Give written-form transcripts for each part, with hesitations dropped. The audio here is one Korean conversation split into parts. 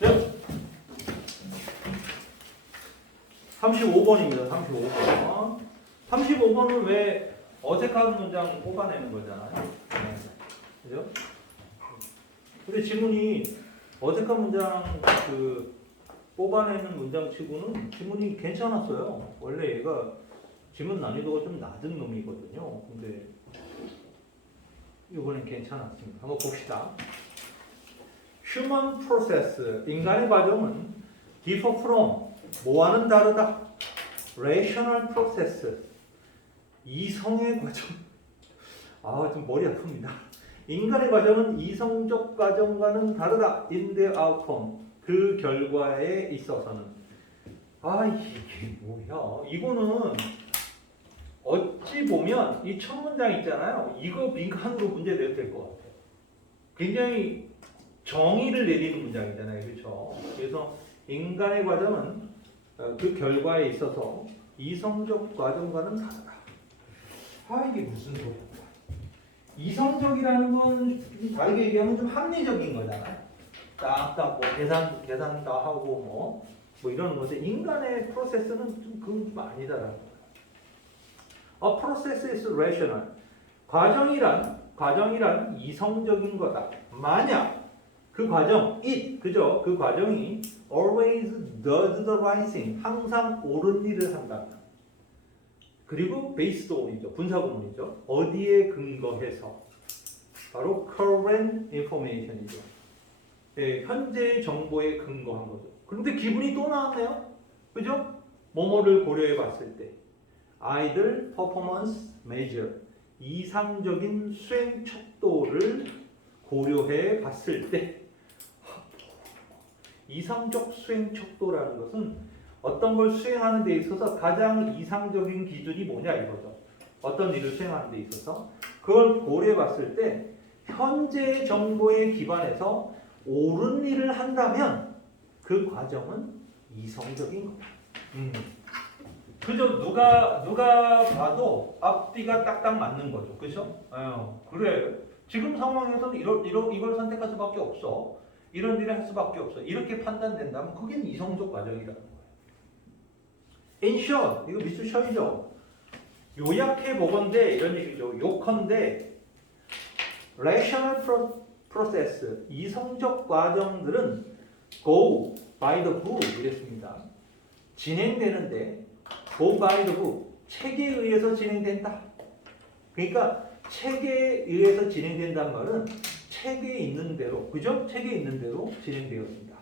네. 35번입니다. 35번. 35번은 왜 어색한 문장 뽑아내는 거잖아요. 그죠? 근데 지문이 어색한 문장 뽑아내는 문장 치고는 지문이 괜찮았어요. 원래 얘가 지문 난이도가 좀 낮은 놈이거든요. 근데 이번엔 괜찮았습니다. 한번 봅시다. Human process, 인간의 과정은 differ from, 뭐와는 다르다. Rational process, 이성의 과정. 좀 머리 아픕니다. 인간의 과정은 이성적 과정과는 다르다. In the outcome, 그 결과에 있어서는. 이게 뭐야? 이거는 어찌 보면 이 첫 문장 있잖아요. 이거 민간으로 문제 내도 될 것 같아요. 굉장히 정의를 내리는 문장이잖아요. 그렇죠? 그래서 인간의 과정은 그 결과에 있어서 이성적 과정과는 다르다. 이게 무슨 소리야? 이성적이라는 건 다르게 얘기하면 좀 합리적인 거잖아요. 딱딱 뭐 계산 다 하고 뭐 이러는 건데 인간의 프로세스는 좀 그건 좀 아니다라는 거예요. A process is rational. 과정이란 이성적인 거다. 만약 그 과정, 그죠? 그 과정이 always does the right thing. 항상 옳은 일을 한다. 그리고 based on이죠. 분사구문이죠. 어디에 근거해서? 바로 current information이죠. 네, 현재 정보에 근거한 거죠. 그런데 기분이 또 나왔네요. 그죠? 뭐뭐를 고려해 봤을 때. either performance measure. 이상적인 수행 척도를 고려해 봤을 때. 이상적 수행 척도라는 것은 어떤 걸 수행하는 데 있어서 가장 이상적인 기준이 뭐냐 이거죠. 어떤 일을 수행하는 데 있어서 그걸 고려해 봤을 때 현재 정보에 기반해서 옳은 일을 한다면 그 과정은 이성적인 거다. 그죠? 누가 봐도 앞뒤가 딱딱 맞는 거죠. 그죠? 그래. 지금 상황에서는 이걸 선택할 수밖에 없어. 이런 일을 할 수밖에 없어. 이렇게 판단된다면 그게 이성적 과정이라는 거예요. In short, 이거 밑줄 쳐이죠. 요약해 보건대 이런 얘기죠. 요컨대 rational process, 이성적 과정들은 go by the book 이랬습니다. 진행되는데 go by the book, 책에 의해서 진행된다. 그러니까 책에 의해서 진행된다는 말은 책에 있는 대로, 그죠? 책에 있는 대로 진행되었습니다.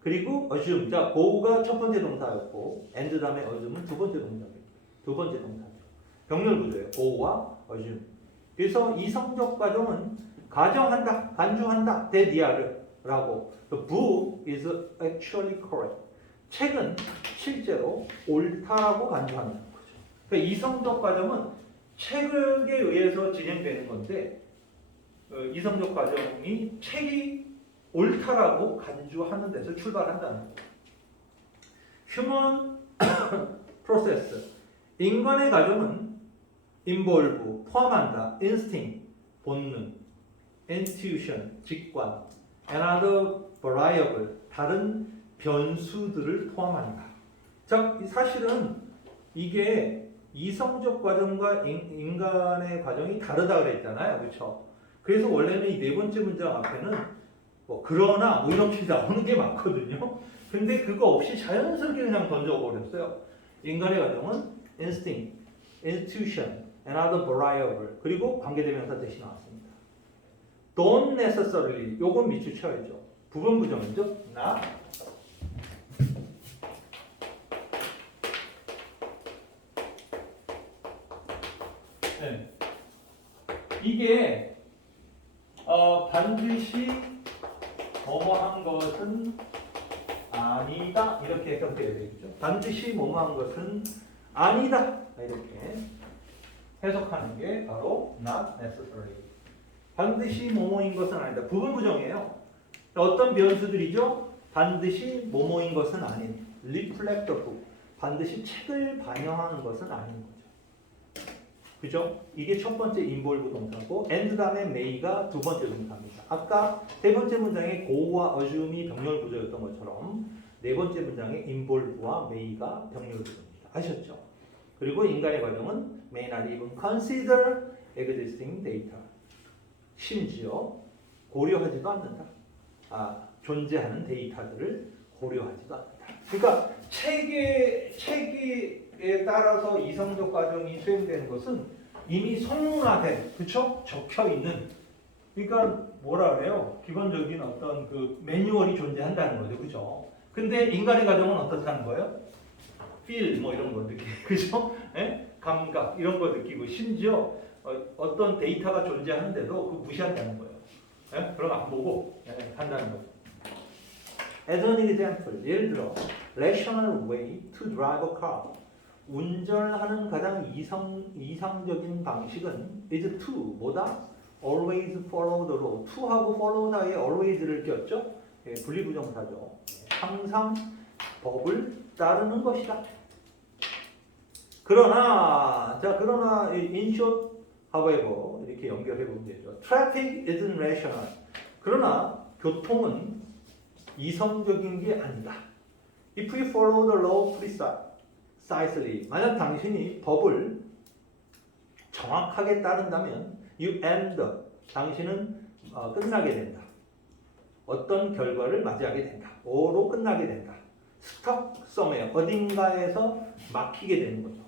그리고 assume, 자, go가 첫 번째 동사였고 and 다음에 assume은 두 번째 동사죠. 병렬 구조예요. go와 assume. 그래서 이성적 과정은 가정한다, 간주한다, 대디아르라고. The book is actually correct. 책은 실제로 옳다라고 간주하는 거죠. 그러니까 이성적 과정은 책에 의해서 진행되는 건데 이성적 과정이 책이 옳다라고 간주하는 데서 출발한다는 거예요. Human process, 인간의 과정은 involve, 포함한다, instinct, 본능, intuition, 직관, and other variable, 다른 변수들을 포함한다. 자, 사실은 이게 이성적 과정과 인간의 과정이 다르다 그랬잖아요. 그렇죠? 그래서 원래는 이 네 번째 문장 앞에는 그러나 이렇게 나오는 게 맞거든요. 근데 그거 없이 자연스럽게 그냥 던져버렸어요. 인간의 과정은 instinct, intuition, and other variable, 그리고 관계대명사 대신 나왔습니다. Don't necessarily, 요건 밑줄 쳐야죠. 부분 부정이죠. not. 네. 이게 반드시 뭐뭐한 것은 아니다 이렇게 해석돼야 되겠죠. 반드시 뭐뭐한 것은 아니다 이렇게 해석하는 게 바로 not necessary. 반드시 뭐뭐인 것은 아니다. 부분 부정이에요. 어떤 변수들이죠? 반드시 뭐뭐인 것은 아닌 reflective, 반드시 책을 반영하는 것은 아닌 거죠. 그죠? 이게 첫 번째 involve 동사고 and 다음에 may가 두 번째 동사입니다. 아까 세 번째 문장에 go와 assume이 병렬 구조였던 것처럼 네 번째 문장에 involve와 may가 병렬 구조입니다. 아셨죠? 그리고 인간의 과정은 may not even consider existing data. 심지어 고려하지도 않는다. 존재하는 데이터들을 고려하지도 않는다. 그러니까 체계에 따라서 이성적 과정이 수행되는 것은 이미 성문화된, 그렇죠? 적혀 있는. 그러니까 뭐라 그래요? 기본적인 어떤 그 매뉴얼이 존재한다는 거죠, 그렇죠? 근데 인간의 과정은 어떻다는 거예요? feel 뭐 이런 거 느끼고, 그렇죠? 감각 이런 거 느끼고 심지어 어떤 데이터가 존재하는데도 그 무시한다는 거예요. 그럼 안 보고 한다는 거죠. As an example, 예를 들어 rational way to drive a car. 운전하는 가장 이상적인 방식은 is to 뭐다? Always follow the law. to하고 follow 사이에 always를 꼈죠? 분리부정사죠. 항상 법을 따르는 것이다. 그러나 in short, however 이렇게 연결해 보면 되죠. Traffic isn't rational. 그러나 교통은 이성적인 게 아니다. If you follow the law precisely, 만약 당신이 법을 정확하게 따른다면 you end, 당신은 끝나게 된다. 어떤 결과를 맞이하게 된다. O로 끝나게 된다. Stop somewhere, 어딘가에서 막히게 되는 거죠.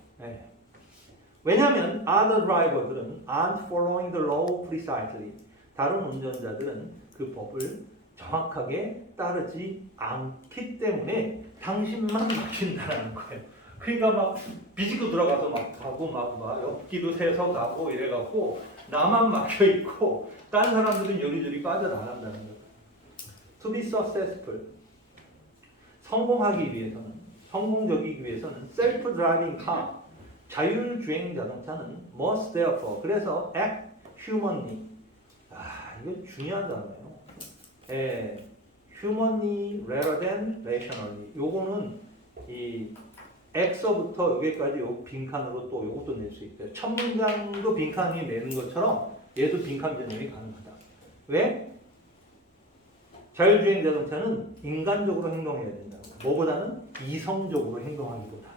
왜냐하면 other driver들은 aren't following the law precisely. 다른 운전자들은 그 법을 정확하게 따르지 않기 때문에 당신만 막힌다는 거예요. 그러니까 막 비집고 들어가서 막 가고 막 옆길도 새서 가고 이래갖고 나만 막혀 있고 딴 사람들은 여기저기 빠져나간다는 거예요. To be successful, 성공적이기 위해서는 self-driving car, 자율주행 자동차는 must therefore, 그래서 act humanly. 이거 중요한 단어예요. humanly rather than rationally. 요거는 이 ac서부터 여기까지 요 빈칸으로 또 요것도 낼 수 있어요. 첫 문장도 빈칸이 내는 것처럼 얘도 빈칸 변형이 가능하다. 왜? 자율주행 자동차는 인간적으로 행동해야 된다고. 뭐보다는 이성적으로 행동하기보다는.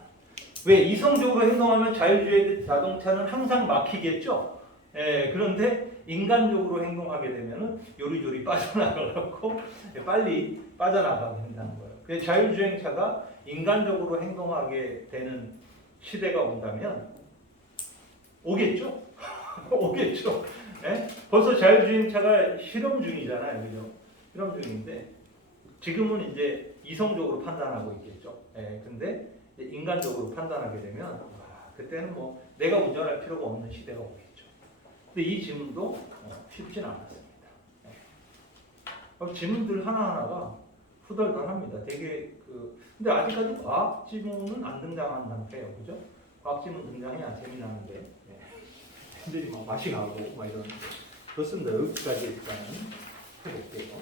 왜? 이성적으로 행동하면 자율주행 자동차는 항상 막히겠죠. 그런데 인간적으로 행동하게 되면은 요리조리 빠져나가고 빨리 빠져나가게 된다는 거예요. 그래서 자율주행차가 인간적으로 행동하게 되는 시대가 온다면 오겠죠? 오겠죠? 벌써 자율주행차가 실험 중이잖아요, 그죠? 실험 중인데 지금은 이제 이성적으로 판단하고 있겠죠. 근데 인간적으로 판단하게 되면 그때는 뭐 내가 운전할 필요가 없는 시대가 오겠죠. 근데 이 지문도 쉽진 않았습니다. 지문들 하나하나가 후덜덜합니다. 되게 근데 아직까지 과학 지문은 안 등장한 상태예요, 그죠? 과학 지문 등장해야 재미나는데 팬들이 막 맛이 나고 막 이런. 그렇습니다. 여기까지 일단은 해볼게요.